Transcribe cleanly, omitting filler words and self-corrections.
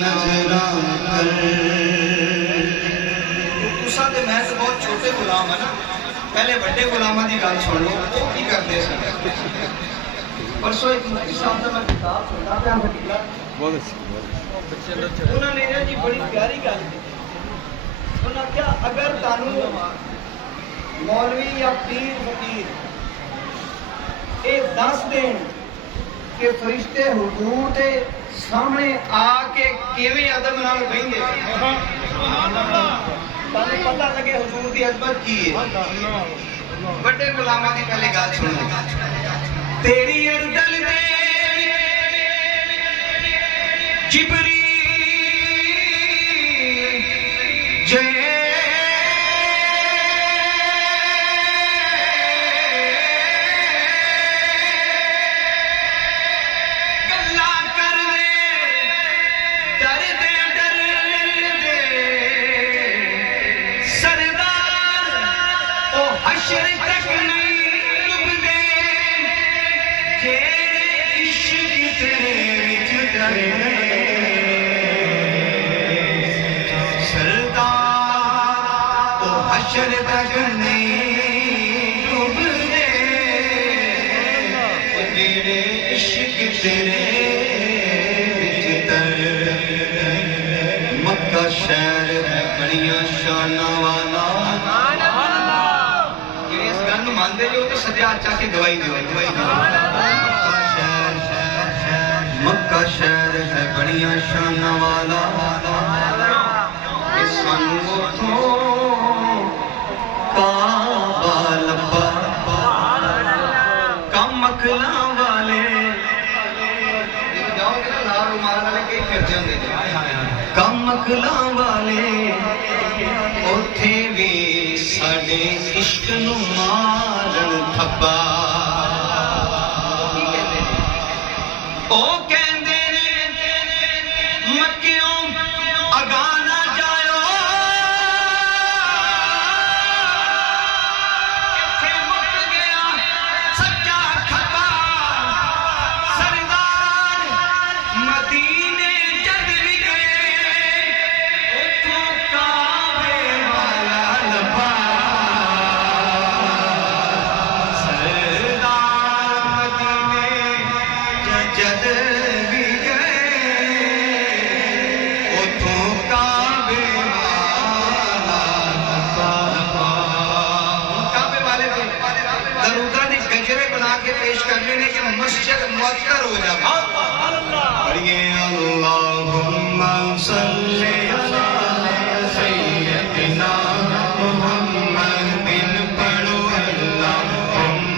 नजरां कर तुसा ते मैं तो बहुत छोटे गुलाम है ना पहले बड़े गुलामां दी गल सुन लो वो की करदे सन परसों एक मुफ्ती साहब दा मैं किताब सुनदा पिया हकीला बहुत अच्छी उन्होंने ना जी बड़ी प्यारी गल की उन्होंने क्या अगर तानू मौलवी या पीर फकीर ये दस दें कि फरिश्ते हुजूर के सामने आके किवें अदब नाल बहिंदे तानू पता लगे हुजूर की अजमत की है बड़े गुलामां दी पहले गल सुनो तेरी अरदल दे जिब्रील जय हशर तक नहीं डुबदे तेरे इश्क तेरे विच डरदे सरदार ओ हशर तक नहीं डुबदे तेरे इश्क तेरे विच डरदे मक्का शहर है बड़ियां शानां वाला मानते जो तो सजा अच्छा के गवाही दो मक्का शहर है बड़िया शाना वाला सानू काबा लब्बा कम अकला वाले कम अकला वाले उथे भी साडे इश्क नू मारन थप्पा ओ कहंदे ने मक्कियों अगा ना जाओ इत्थे मुक गया सच्चा खप्पा सरदार मदीने जद भी गए उथों काबे वाला लबा जद भी गए उथों काबे वाले दरूदा दी गजरे बना के पेश करने ने कि मस्जिद मुअत्तर हो जाए। अल्लाहुम्मा सल्ली